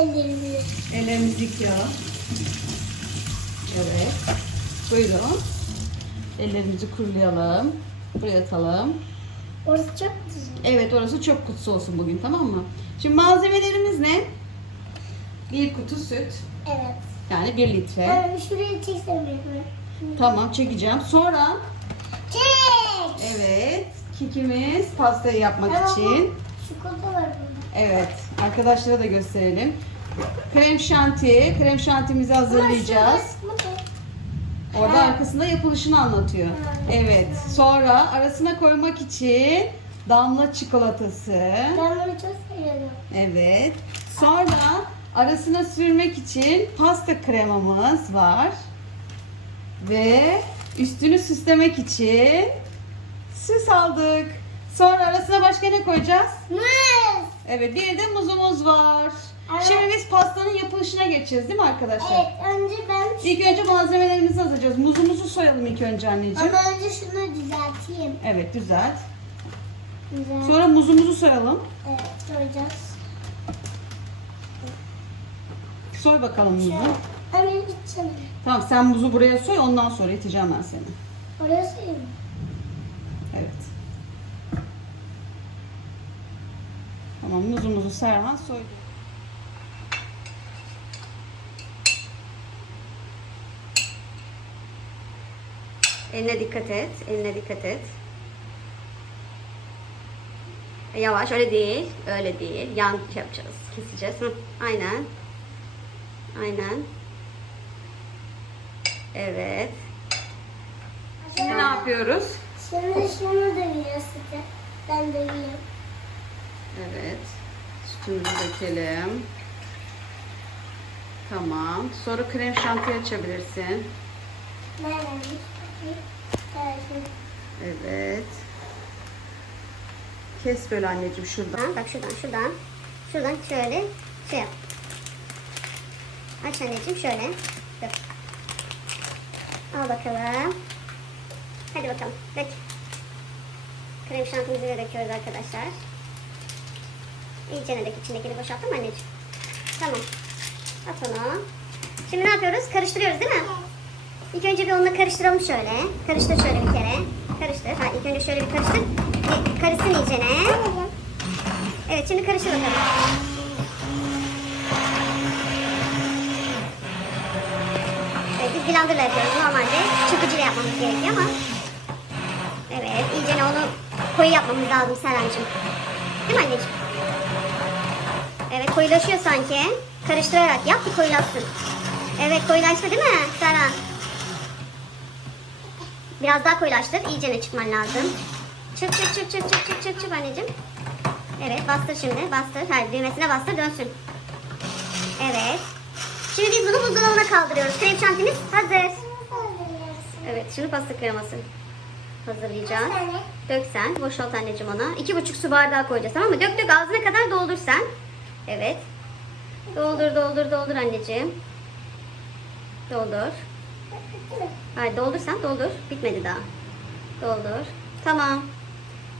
ellerimi. Ellerimizi yıkayalım. Evet. Buyurun. Ellerimizi kurulayalım. Buraya atalım. Orası çok güzel. Evet orası çöp kutusu olsun bugün tamam mı? Şimdi malzemelerimiz ne? Bir kutu süt. Evet. Yani bir litre. Ben şuraya çeksem Tamam çekeceğim. Sonra Çek! evet kekimiz pastayı yapmak Ama için. Şu kutu var burada. Evet arkadaşlara da gösterelim. Krem şanti, krem şantimizi hazırlayacağız. Orada arkasında yapılışını anlatıyor. Evet. Sonra arasına koymak için damla çikolatası. Bunu çok seviyorum. Evet. Sonra arasına sürmek için pasta kremamız var. Ve üstünü süslemek için süs aldık. Sonra arasına başka ne koyacağız? Muz! Evet bir de muzumuz var. Evet. Şimdi biz pastanın yapılışına geçeceğiz değil mi arkadaşlar? Evet önce ben İlk önce malzemelerimizi hazırlayacağız. Muzumuzu soyalım ilk önce anneciğim. ama önce şunu düzelteyim. Evet düzelt. Güzel. Sonra muzumuzu soyalım. Evet koyacağız. Soy bakalım muzu. Anne gitsene. Tamam sen muzu buraya soy ondan sonra iteceğim ben seni. Oraya sayayım. Evet. Tamam muzumuzu Serhan soydu. Eline dikkat et. Eline dikkat et. E, Yavaş öyle değil. Öyle değil. Yan şey yapacağız. Keseceğiz. Hı, aynen. Aynen. Evet. Şimdi ne yapıyoruz? Şimdi şunu dövüyor sütü. Ben dövüyorum. Evet. Sütümüzü dökelim. Tamam. Sonra krem şanti açabilirsin. Evet. Kes böyle anneciğim şuradan. Bak şuradan, şuradan. Şuradan şöyle şey yap. Aç anneciğim şöyle. Dur. Al bakalım. Hadi bakalım. Dök. Krem şantimizi de döküyoruz arkadaşlar. İyice dök. içindekini boşalttın mı anneciğim? Tamam. At onu. Şimdi ne yapıyoruz? Karıştırıyoruz değil mi? İlk önce bir onunla karıştıralım şöyle. Karıştır şöyle bir kere. Karıştır. Ha, ilk önce şöyle bir karıştır. Bir karışsın iyicene. Evet şimdi karıştır bakalım. Biz blenderla yapıyoruz. Normalde çırpıcıyla yapmamız gerekiyor ama. Evet iyicene onu koyu yapmamız lazım Serencim. Değil mi anneciğim? Evet koyulaşıyor sanki. Karıştırarak yap ki koyulaşsın. Evet koyulaştı değil mi Seren? Biraz daha koyulaştır. İyicene çıkman lazım. Çık çık çık çık çık çık çık çık anneciğim. Evet bastır şimdi. Bastır. Hayır düğmesine bastır dönsün. Evet. Şimdi biz bunu buzdolabına kaldırıyoruz. Krem şantimiz hazır. Evet şimdi pasta kreması hazırlayacağız. Dök sen. Boşalt anneciğim ona. İki buçuk su bardağı koyacağız tamam mı? Dök dök ağzına kadar doldur sen. Evet. Doldur doldur doldur anneciğim. Doldur. Hayır doldur sen doldur. Bitmedi daha. Doldur. Tamam.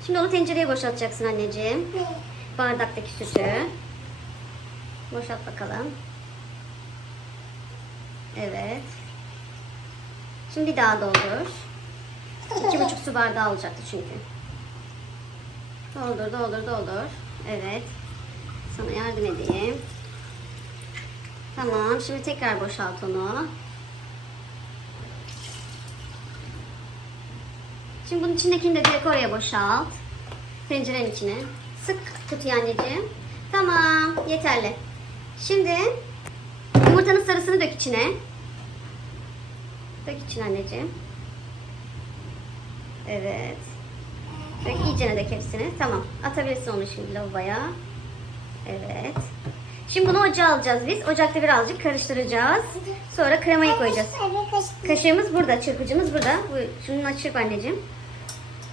Şimdi onu tencereye boşaltacaksın anneciğim. Bardaktaki sütü. Boşalt bakalım. Evet. Şimdi bir daha doldur. İki buçuk su bardağı olacaktı çünkü. Doldur, doldur, doldur. Evet. Sana yardım edeyim. Tamam. Şimdi tekrar boşalt onu. Şimdi bunun içindekini de direkt oraya boşalt. Tencerenin içine. Sık kutuyu anneciğim. Tamam. Yeterli. Şimdi yumurtanın sarısını dök içine. Dök içine anneciğim. Evet. Dök iyicene dök hepsini. Tamam. Atabilirsin onu şimdi lavaboya. Evet. Şimdi bunu ocağa alacağız biz. Ocakta birazcık karıştıracağız. Sonra kremayı koyacağız. Kaşığımız burada, çırpıcımız burada. Bu, şununla çırp anneciğim.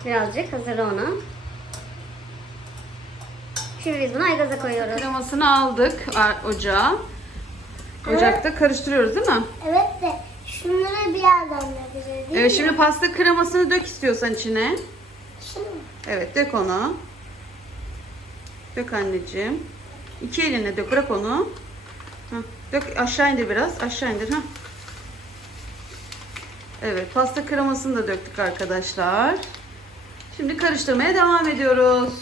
Birazcık hazırla onu. Şimdi biz bunu aygaza koyuyoruz. Kremasını aldık ocağa. Ocakta karıştırıyoruz değil mi? Evet de şunları birazdan yapacağız değil Evet mi? şimdi pasta kremasını dök istiyorsan içine. Şunu mu? Evet dök onu. Dök anneciğim. İki eline dök bırak onu. Hah, dök aşağı indir biraz. Aşağı indir. Ha. Evet pasta kremasını da döktük arkadaşlar. Şimdi karıştırmaya devam ediyoruz.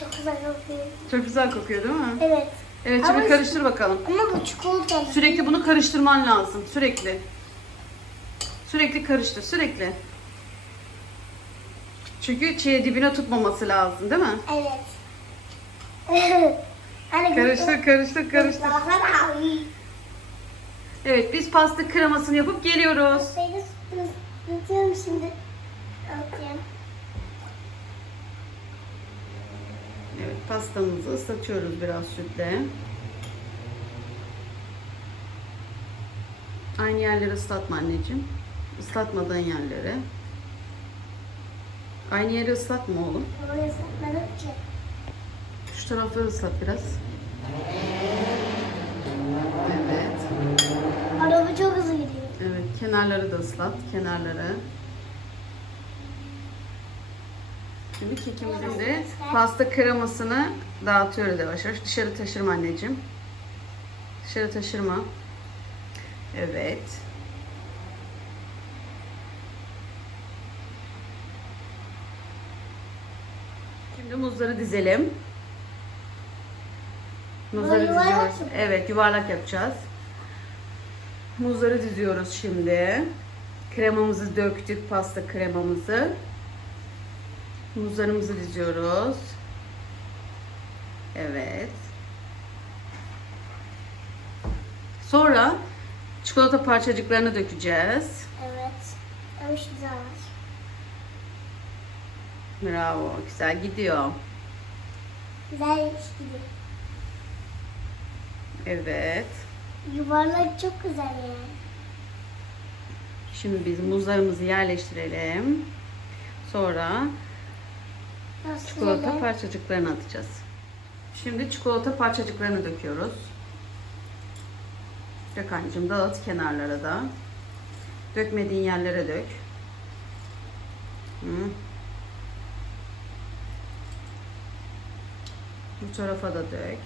Çok güzel kokuyor. Çok güzel kokuyor değil mi? Evet. Evet şimdi Ama- karıştır bakalım. Ama bu çikolatalı. Sürekli bunu karıştırman lazım. Sürekli. Sürekli karıştır. Sürekli. Çünkü çiğ dibine tutmaması lazım değil mi? Evet. Karıştır, karıştır, karıştır. Evet biz pasta kremasını yapıp geliyoruz. Tutuyorum şimdi. Evet pastamızı ıslatıyoruz biraz sütle. Aynı yerleri ıslatma anneciğim. Islatmadığın yerleri. Aynı yeri ıslatma oğlum. Oraya saklanıp ki. Şu tarafları ıslat biraz. Evet. Araba çok hızlı gidiyor. Evet, kenarları da ıslat, kenarları. Şimdi kekimizin de pasta kremasını dağıtıyoruz yavaş yavaş. Dışarı taşırma anneciğim. Dışarı taşırma. Evet. Şimdi muzları dizelim. Muzları yuvarlak diziyoruz. mı? Evet, yuvarlak yapacağız. Muzları diziyoruz şimdi. Kremamızı döktük, pasta kremamızı. Muzlarımızı diziyoruz. Evet. Sonra çikolata parçacıklarını dökeceğiz. Evet. Ama güzel var. Bravo, güzel gidiyor. Güzel gibi. Evet. Yuvarlak çok güzel yani. Şimdi biz muzlarımızı yerleştirelim. Sonra Nasıl çikolata güzel. parçacıklarını atacağız. Şimdi çikolata parçacıklarını döküyoruz. Dök anneciğim dağıt kenarlara da. Dökmediğin yerlere dök. Hı. Bu tarafa da dök.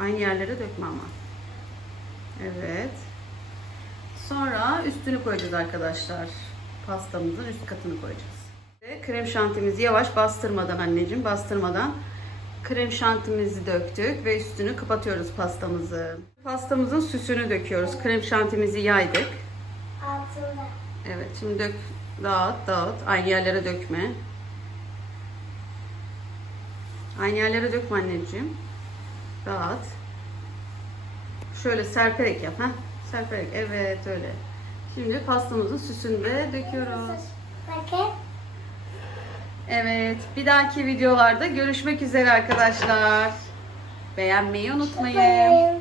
Aynı yerlere dökme ama. Evet. Sonra üstünü koyacağız arkadaşlar. Pastamızın üst katını koyacağız. Ve Krem şantimizi yavaş bastırmadan anneciğim bastırmadan krem şantimizi döktük ve üstünü kapatıyoruz pastamızı. Pastamızın süsünü döküyoruz. Krem şantimizi yaydık. Altında. Evet şimdi dök dağıt dağıt. Aynı yerlere dökme. Aynı yerlere dökme anneciğim. Dağıt. Şöyle serperek yap ha. Serperek evet öyle. Şimdi pastamızın süsünü de döküyoruz. Bakın. Evet bir dahaki videolarda görüşmek üzere arkadaşlar. Beğenmeyi unutmayın.